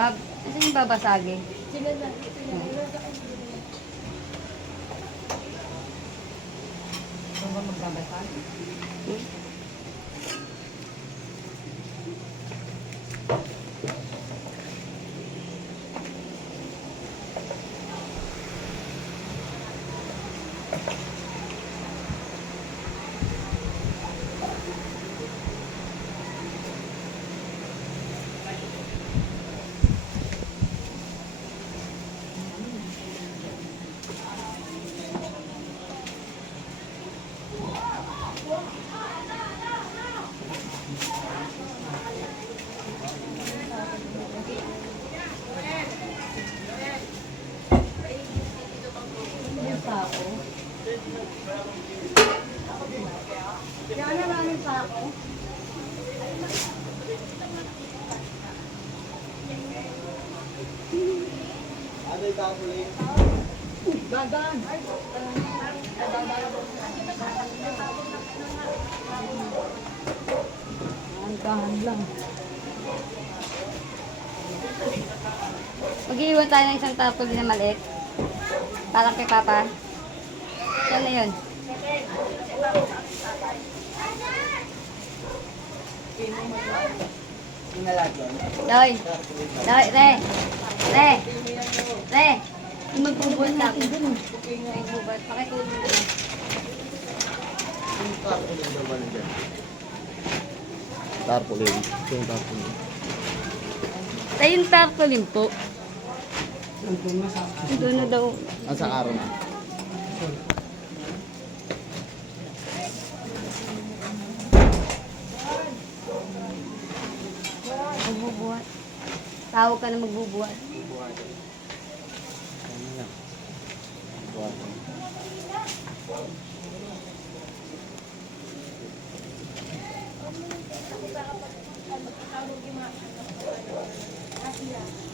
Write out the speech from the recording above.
Asan yung babasagin? Sila na. Ito ba magbabasag? Yung sako. Yan na namin sako. Ano yung kapuli? Dagan. Dahan lang. Mag-iiwan tayo ng isang tapos na maliit. Parang kay Papa. Saan na yun? Yung nalagyan. Doy! Doy! Re! Yung magbubuhat natin dun. Magbubuhat. Pakitulong dun. Yung tarpaulin daw ba nandiyan? Tarpaulin. Ito yung tarpaulin. Tayo yung tarpaulin po. Doon na daw. Ang sa araw na. Magbubuhat. Tawag ka na magbubuhat. Ano yan? Buhat.